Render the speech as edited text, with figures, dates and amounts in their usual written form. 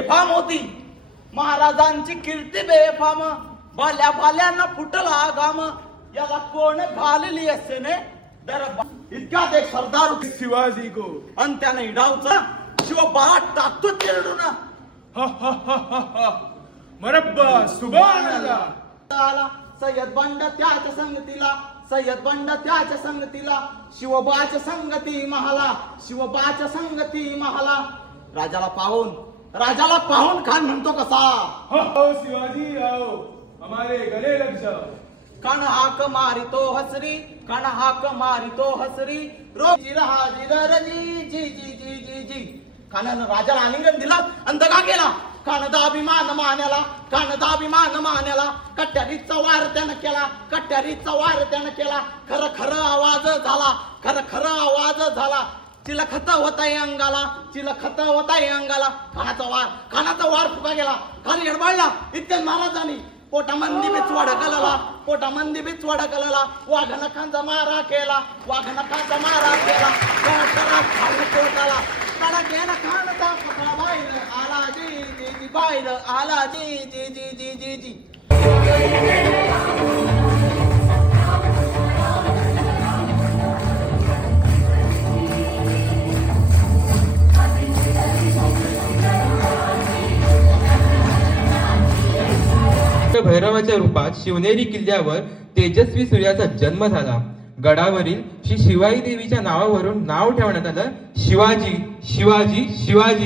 बेफाम होती. महाराजांची कीर्ती बेफाम. बाल्या बाल्यांना फुटला घाम. याला कोण घालली असे ने दरबार. इतक्यात एक सरदार शिवाजी को आणि त्याने डावचा शिवबा टाकतो चिरडून. मरब्बा सुभान अल्लाह. आला सय्यद बंड त्याच्या संगतीला. सय्यद बंड त्याच्या संगतीला. शिवबाच्या संगती महाला. शिवबाच्या संगती महाला. राजाला पाहून खान म्हणतो कसा. हो शिवाजी आओ हमारे गले लग जाओ. कण हाक मारितो हसरी. कण हाक मारितो हसरी. रोजी रहा जी जी जी जी जी जी. खानानं राजाला आलिंगन दिला आणि दगा केला. कानदाभिमान मान्याला. कानदाभिमान मान्याला. कट्यारीचा वार त्यानं केला. कट्यारीचा वार त्यानं केला. खर खर आवाज झाला. खर खर आवाज झाला. चिलखत होताय अंगाला. चिलखत होताय अंगाला. खानाचा वार फुका गेला. खाली गडबडला. इतक्यात महाराजांनी पोटामंदी बिचवाड कलला. पोटामंदी बिचवाड कलला. वाघनखांचा मारा केला. वाघनखांचा मारा केला. खाली पोटाला. कडक यानं खानचा पकडा बाहेर आला जी जी जी बाहेर आला जी जी जी जी जी जी. भैरवाच्या रूपात शिवनेरी किल्ल्यावर तेजस्वी सूर्याचा जन्म झाला. गडावरील श्री शिवाई देवीच्या नावावरून नाव ठेवण्यात आलं शिवाजी शिवाजी शिवाजी.